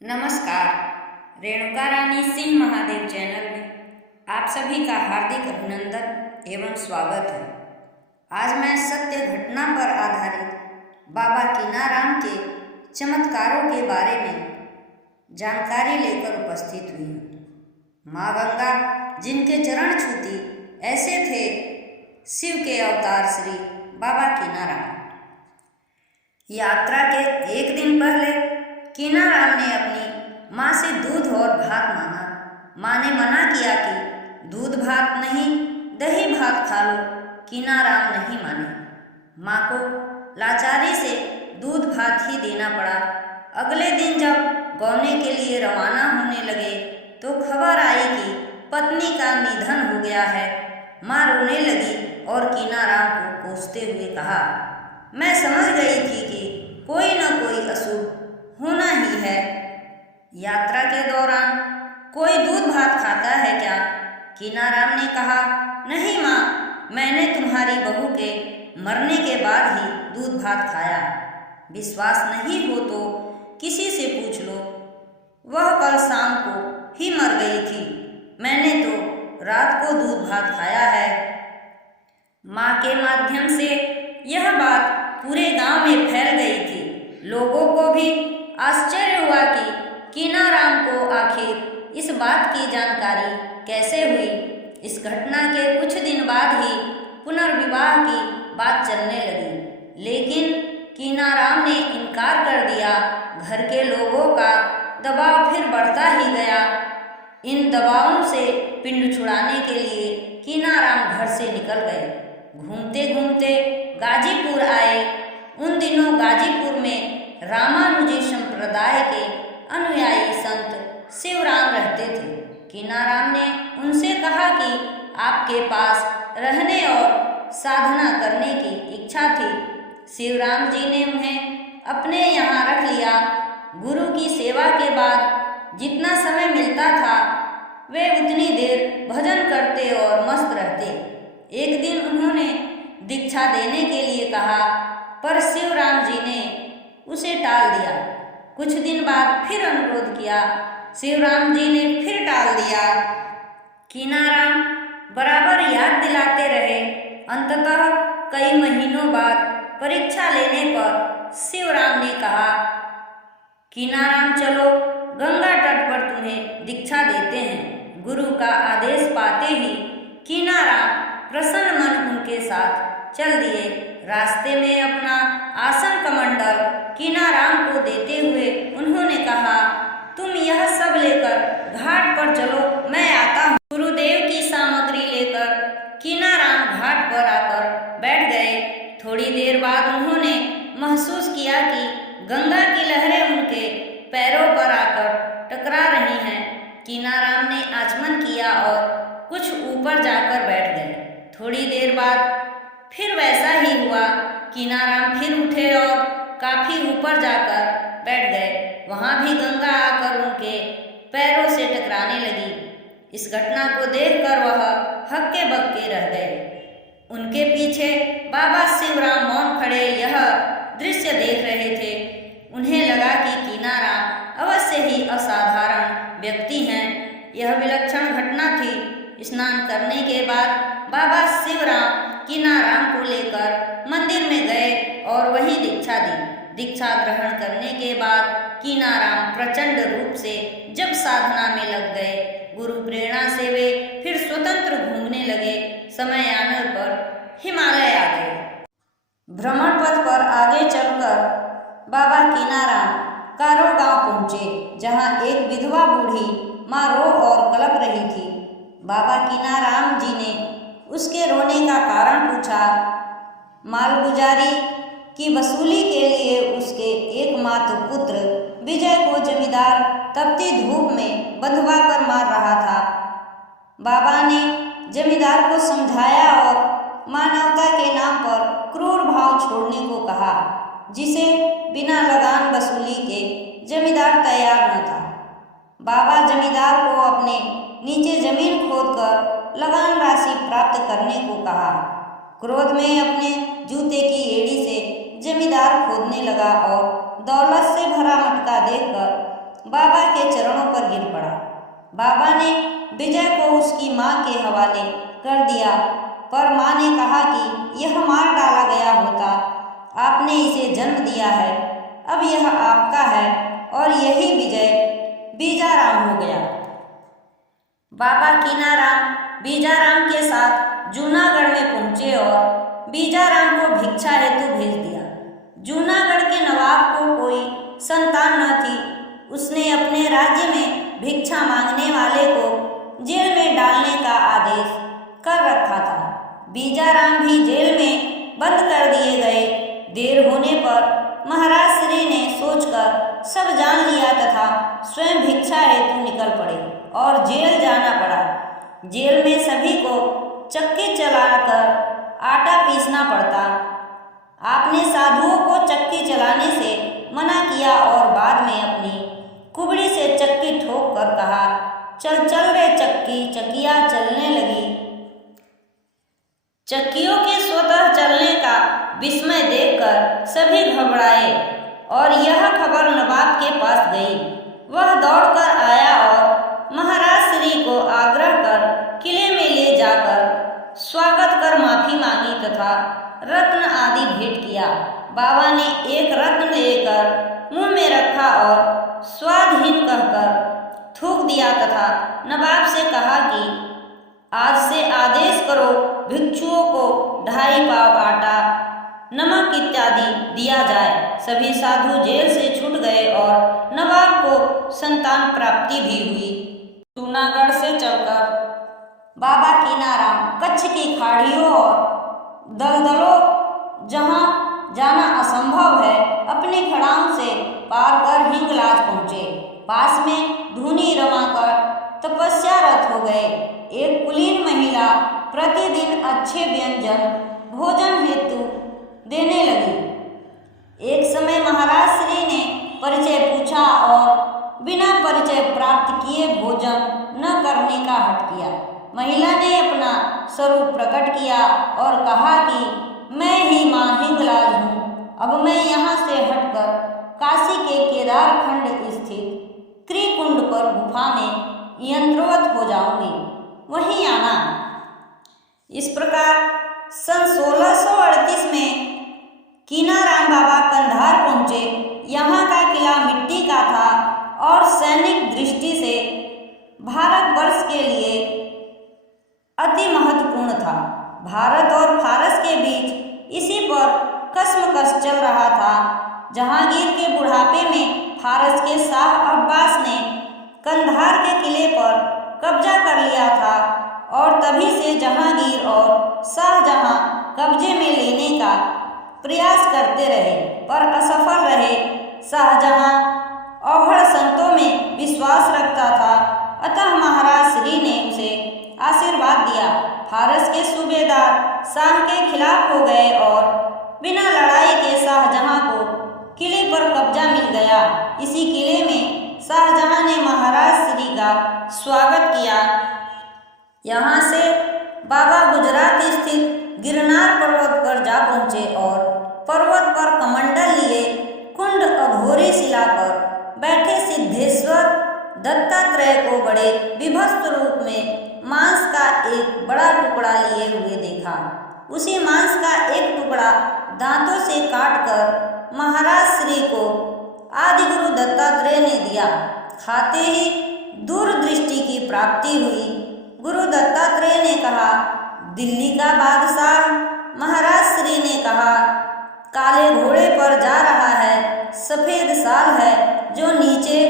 नमस्कार। रेणुका रानी सिंह महादेव चैनल में आप सभी का हार्दिक अभिनंदन एवं स्वागत है। आज मैं सत्य घटना पर आधारित बाबा कीनाराम के चमत्कारों के बारे में जानकारी लेकर उपस्थित हुई हूँ। माँ गंगा जिनके चरण छूती ऐसे थे शिव के अवतार श्री बाबा कीनाराम। यात्रा के एक दिन पहले कीनाराम ने अपनी माँ से दूध और भात मांगा। माँ ने मना किया कि दूध भात नहीं, दही भात खा लो। कीनाराम नहीं माने। माँ को लाचारी से दूध भात ही देना पड़ा। अगले दिन जब गौने के लिए रवाना होने लगे तो खबर आई कि पत्नी का निधन हो गया है। माँ रोने लगी और कीनाराम को कोसते हुए कहा, मैं समझ गई थी कि कोई न कोई अशुभ होना ही है। यात्रा के दौरान कोई दूध भात खाता है क्या? कीनाराम ने कहा, नहीं माँ, मैंने तुम्हारी बहू के मरने के बाद ही दूध भात खाया। विश्वास नहीं हो तो किसी से पूछ लो, वह कल शाम को ही मर गई थी। मैंने तो रात को दूध भात खाया है। माँ के माध्यम से यह बात पूरे गांव में फैल गई थी। लोगों को भी आश्चर्य हुआ कि कीनाराम को आखिर इस बात की जानकारी कैसे हुई। इस घटना के कुछ दिन बाद ही पुनर्विवाह की बात चलने लगी, लेकिन कीनाराम ने इनकार कर दिया। घर के लोगों का दबाव फिर बढ़ता ही गया। इन दबावों से पिंड छुड़ाने के लिए कीनाराम घर से निकल गए। घूमते घूमते गाजीपुर आए। उन दिनों गाजीपुर में रामानुजी संप्रदाय के अनुयायी संत शिवराम रहते थे। कीनाराम ने उनसे कहा कि आपके पास रहने और साधना करने की इच्छा थी। शिवराम जी ने उन्हें अपने यहाँ रख लिया। गुरु की सेवा के बाद जितना समय मिलता था वे उतनी देर भजन करते और मस्त रहते। एक दिन उन्होंने दीक्षा देने के लिए कहा, पर शिवराम जी ने उसे टाल दिया। कुछ दिन बाद फिर अनुरोध किया, शिवराम जी ने फिर टाल दिया। कीनाराम बराबर याद दिलाते रहे। अंततः कई महीनों बाद परीक्षा लेने पर शिवराम ने कहा, कीनाराम चलो, गंगा तट पर तुम्हें दीक्षा देते हैं। गुरु का आदेश पाते ही कीनाराम प्रसन्न मन उनके साथ चल दिए। रास्ते में अपना आसन कमंडल कीनाराम को देते हुए उन्होंने कहा, तुम यह सब लेकर घाट पर चलो, मैं आता हूँ। गुरुदेव की सामग्री लेकर कीनाराम घाट पर आकर बैठ गए। थोड़ी देर बाद उन्होंने महसूस किया कि गंगा की लहरें उनके पैरों पर आकर टकरा रही हैं। कीनाराम ने आचमन किया और कुछ ऊपर जाकर बैठ गए। थोड़ी देर बाद फिर वैसा ही हुआ। कीनाराम फिर उठे और काफी ऊपर जाकर बैठ गए। वहां भी गंगा आकर उनके पैरों से टकराने लगी। इस घटना को देखकर वह हक्के बक्के रह गए। उनके पीछे बाबा शिवराम मौन खड़े यह दृश्य देख रहे थे। उन्हें लगा कि कीनाराम अवश्य ही असाधारण व्यक्ति हैं। यह विलक्षण घटना थी। स्नान करने के बाद बाबा शिवराम कीनाराम को लेकर मंदिर में गए और वहीं दीक्षा दी। दीक्षा ग्रहण करने के बाद कीनाराम प्रचंड रूप से जब साधना में लग गए। गुरु प्रेरणा से वे फिर स्वतंत्र घूमने लगे। समय आने पर हिमालय आ गए। भ्रमण पथ पर आगे चलकर बाबा कीनाराम कारो गांव पहुँचे, जहाँ एक विधवा बूढ़ी माँ रो और कलप रही थी। बाबा कीनाराम जी ने उसके रोने का कारण पूछा। मालगुजारी की वसूली के लिए उसके एकमात्र पुत्र विजय को जमींदार तपती धूप में बंधवा कर मार रहा था। बाबा ने जमींदार को समझाया और मानवता के नाम पर क्रूर भाव छोड़ने को कहा, जिसे बिना लगान वसूली के जमींदार तैयार न था। बाबा जमींदार को अपने नीचे जमीन खोदकर लगान राशि प्राप्त करने को कहा। क्रोध में अपने जूते की एड़ी से जमींदार खोदने लगा और दौलत से भरा मटका देखकर बाबा के चरणों पर गिर पड़ा। बाबा ने विजय को उसकी माँ के हवाले कर दिया, पर माँ ने कहा कि यह मार डाला गया होता, आपने इसे जन्म दिया है, अब यह आपका है, और यही विजय बीजाराम हो गया। बाबा कीनाराम बीजाराम के साथ जूनागढ़ में पहुँचे और बीजाराम को भिक्षा हेतु भेज दिया। जूनागढ़ के नवाब को कोई संतान न थी। उसने अपने राज्य में भिक्षा मांगने वाले को जेल में डालने का आदेश कर रखा था। बीजाराम भी जेल में बंद कर दिए गए। देर होने पर महाराज श्री ने सोचकर सब जान लिया तथा स्वयं भिक्षा हेतु निकल पड़े और जेल जाना पड़ा। जेल में सभी को चक्की चलाकर आटा पीसना पड़ता। आपने साधुओं को चक्की चलाने से मना किया और बाद में अपनी कुबड़ी से चक्की ठोक कर कहा, चल चल रे चक्की। चक्कियाँ चलने लगी। चक्कियों के स्वतः चलने का विस्मय देखकर सभी घबराए और यह खबर नवाब के पास गई। वह दौड़कर आया और महाराज श्री को आग्रह कर किले में ले जाकर स्वागत कर माफी मांगी तथा रत्न आदि भेंट किया। बाबा ने एक रत्न लेकर मुंह में रखा और स्वादहीन कहकर थूक दिया तथा नवाब से कहा कि आज से आदेश करो भिक्षुओं को 2.5 पाव आटा, नमक इत्यादि दिया जाए। सभी साधु जेल से छूट गए और नवाब को संतान प्राप्ति भी हुई। जूनागढ़ से चलकर बाबा कीनाराम कच्छ की खाड़ियों और दलदलों जहाँ जाना असंभव है, अपनी खड़ाओं से पार कर हिंगलाज पहुँचे। पास में धूनी रमाकर तपस्यारत हो गए। एक कुलीन महिला प्रतिदिन अच्छे व्यंजन भोजन हेतु देने लगी। एक समय महाराज श्री ने परिचय पूछा और बिना परिचय प्राप्त किए भोजन न करने का हठ किया। महिला ने अपना स्वरूप प्रकट किया और कहा कि मैं ही माँ हिंगलाज हूँ। अब मैं यहाँ से हटकर काशी के केदारखंड स्थित त्रिकुंड पर गुफा में यंत्रवत हो जाऊंगी, वहीं आना। इस प्रकार सन 1638 में कीनाराम बाबा कंधार पहुँचे। यहाँ का किला मिट्टी का था और सैनिक दृष्टि से भारतवर्ष के लिए अति महत्वपूर्ण था। भारत और फारस के बीच इसी पर कश्मकश चल रहा था। जहांगीर के बुढ़ापे में फारस के शाह अब्बास ने कंधार के किले पर कब्जा कर लिया था और तभी से जहांगीर और शाहजहां कब्जे में लेने का प्रयास करते रहे, पर असफल रहे। शाहजहां अवहड़ संतों में विश्वास रखता था, अतः महाराज श्री ने उसे आशीर्वाद दिया। फारस के सूबेदार शाह के खिलाफ हो गए और बिना लड़ाई के शाहजहां को किले पर कब्जा मिल गया। इसी किले में शाहजहां ने महाराज श्री का स्वागत किया। यहाँ से बाबा गुजरात स्थित गिरनार पर्वत पर जा पहुँचे और पर्वत पर कमंडल लिए कुंड अघोरी शिला पर बैठे सिद्धेश्वर दत्तात्रेय को बड़े विभत्स रूप में मांस का एक बड़ा टुकड़ा लिए हुए देखा। उसी मांस का एक टुकड़ा दांतों से काटकर महाराज श्री को आदिगुरु दत्तात्रेय ने दिया। खाते ही दूरदृष्टि की प्राप्ति हुई। गुरु दत्तात्रेय ने कहा, दिल्ली का बादशाह। महाराज श्री ने कहा, काले घोड़े पर जा रहा है, सफेद साल है जो नीचे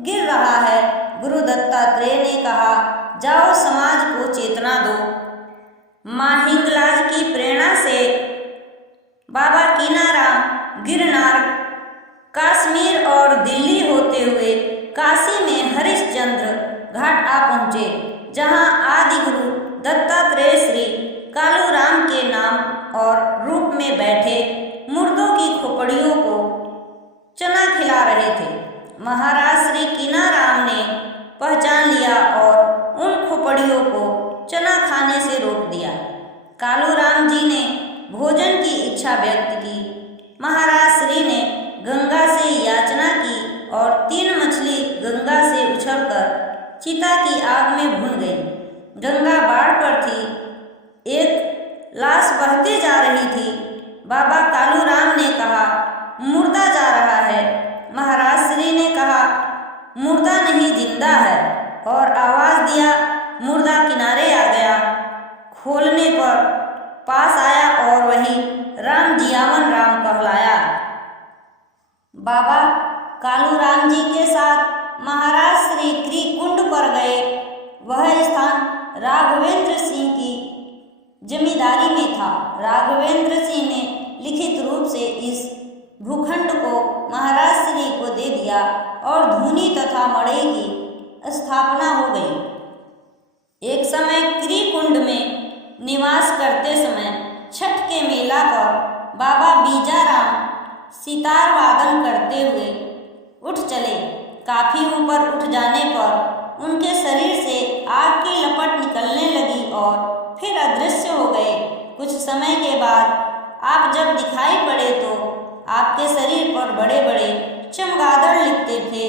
गिर रहा है। गुरु दत्तात्रेय ने कहा, जाओ समाज को चेतना दो। माँ हिंगलाज की प्रेरणा से बाबा कीनाराम गिरनार, कश्मीर और दिल्ली होते हुए काशी में हरिश्चंद्र घाट आ पहुँचे, जहाँ आदिगुरु दत्तात्रेय श्री कालूराम के नाम और रूप में बैठे मुर्दों की खोपड़ियों को चना खिला रहे थे। महाराज श्री कीनाराम ने पहचान लिया और उन खोपड़ियों को चना खाने से रोक दिया। कालूराम जी ने भोजन की इच्छा व्यक्त की। महाराज श्री ने गंगा से याचना की और 3 मछली गंगा से उछलकर चिता की आग में भुन गई। गंगा बाढ़ पर थी, एक लाश बहते जा रही थी। बाबा कालूराम ने कहा, मुर्दा जा रहा है। महाराज श्री ने कहा, मुर्दा नहीं, जिंदा है, और आवाज दिया। मुर्दा किनारे आ गया। खोलने पर पास आया और वही राम जियावन राम कहलाया। बाबा कालूराम जी के साथ महाराज श्री क्रीकुंड पर गए। वह स्थान राघवेंद्र सिंह की जमींदारी में था। राघवेंद्र सिंह ने लिखित रूप से इस भूखंड को महाराज श्री को दे दिया और धूनी तथा मड़ई की स्थापना हो गई। एक समय क्रीकुंड में निवास करते समय छठ के मेला पर बाबा बीजाराम सितार वादन करते हुए उठ चले। काफी ऊपर उठ जाने पर उनके शरीर से आग की लपट निकलने लगी और फिर अदृश्य हो गए। कुछ समय के बाद आप जब दिखाई पड़े तो आपके शरीर पर बड़े बड़े चमगादड़ लिपटे थे,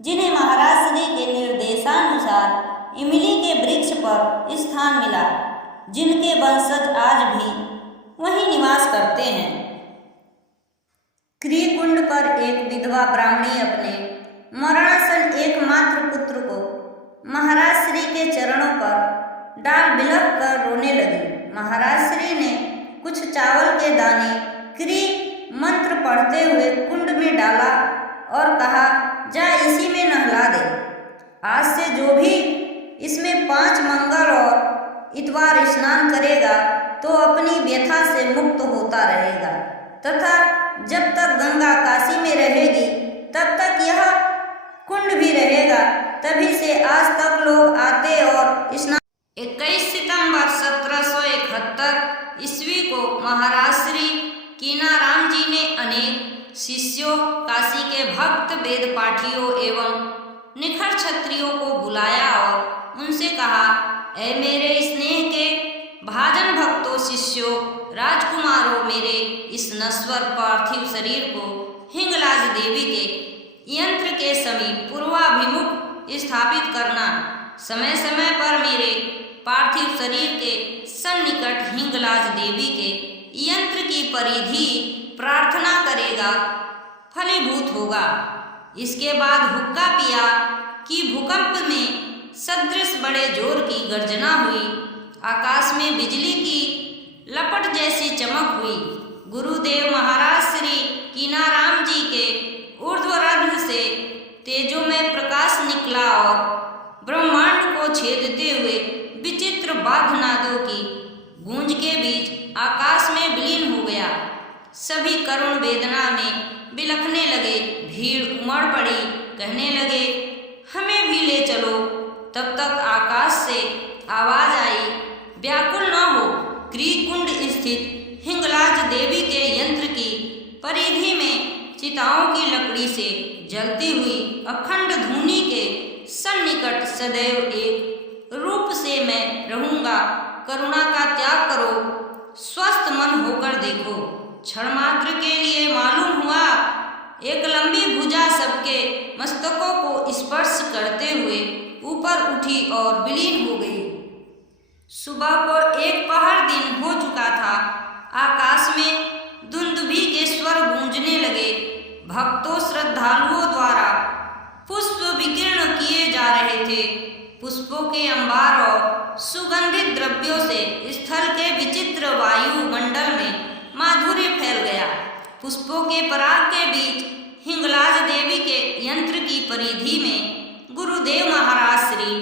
जिन्हें महाराज श्री के निर्देशानुसार इमली के वृक्ष पर स्थान मिला, जिनके वंशज आज भी वहीं निवास करते हैं। क्रीकुंड पर एक विधवा ब्राह्मणी अपने मरणासन एकमात्र पुत्र को महाराज श्री के चरणों पर डाल बिलख कर रोने लगी। महाराज श्री ने कुछ चावल के दाने क्री मंत्र पढ़ते हुए कुंड में डाला और कहा, जा इसी में नहला दे। आज से जो भी इसमें 5 मंगल और इतवार स्नान करेगा तो अपनी व्यथा से मुक्त होता रहेगा तथा जब तक गंगा काशी में रहेगी तब तक यह कुंड भी रहेगा। तभी से आज तक लोग आते और स्नान। 21 सितंबर 1771 ईस्वी को महाराज श्री कीनाराम जी ने अनेक शिष्यों, काशी के भक्त, वेद पाठियों एवं निखर क्षत्रियों को बुलाया और उनसे कहा, ऐ मेरे स्नेह के भाजन भक्तों, शिष्यों, राजकुमारों, मेरे इस नश्वर पार्थिव शरीर को हिंगलाज देवी के यंत्र के समीप पूर्वाभिमुख स्थापित करना। समय समय पर मेरे पार्थिव शरीर के सन्निकट हिंगलाज देवी के यंत्र की परिधि प्रार्थना करेगा, फलीभूत होगा। इसके बाद हुक्का पिया कि भूकंप में सदृश बड़े जोर की गर्जना हुई। आकाश में बिजली की लपट जैसी चमक हुई। गुरुदेव महाराज श्री कीनाराम जी के ऊर्ध्वरंध्र से तेजोमय प्रकाश निकला और ब्रह्मांड को छेदते हुए विचित्र बाघनादों की गूंज के बीच आकाश में विलीन हो गया। सभी करुण वेदना में बिलखने लगे। भीड़ उमड़ पड़ी, कहने लगे, हमें भी ले चलो। तब तक आकाश से आवाज आई, व्याकुल न हो। क्रीकुंड स्थित हिंगलाज देवी के यंत्र की परिधि में चिताओं की लकड़ी से जलती हुई अखंड धूनी के सन्निकट सदैव एक रूप से मैं रहूंगा। करुणा का त्याग करो, स्वस्थ मन होकर देखो। क्षण मात्र के लिए मालूम हुआ एक लंबी भुजा सबके मस्तकों को स्पर्श करते हुए ऊपर उठी और विलीन हो गई। सुबह को एक पहर दिन हो चुका था। आकाश में दुंदुभी के स्वर गूंजने लगे। भक्तों, श्रद्धालुओं द्वारा पुष्प विकीर्ण किए जा रहे थे। पुष्पों के अंबार और सुगंधित द्रव्यों से स्थल के विचित्र वायुमंडल में माधुर्य फैल गया। पुष्पों के पराग के बीच हिंगलाज देवी के यंत्र की परिधि में गुरुदेव महाराज श्री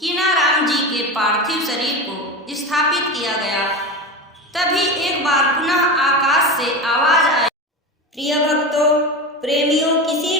कीनाराम जी के पार्थिव शरीर को स्थापित किया गया। तभी एक बार पुनः आकाश से आवाज आई, प्रिय भक्तों, प्रेमियों, किसी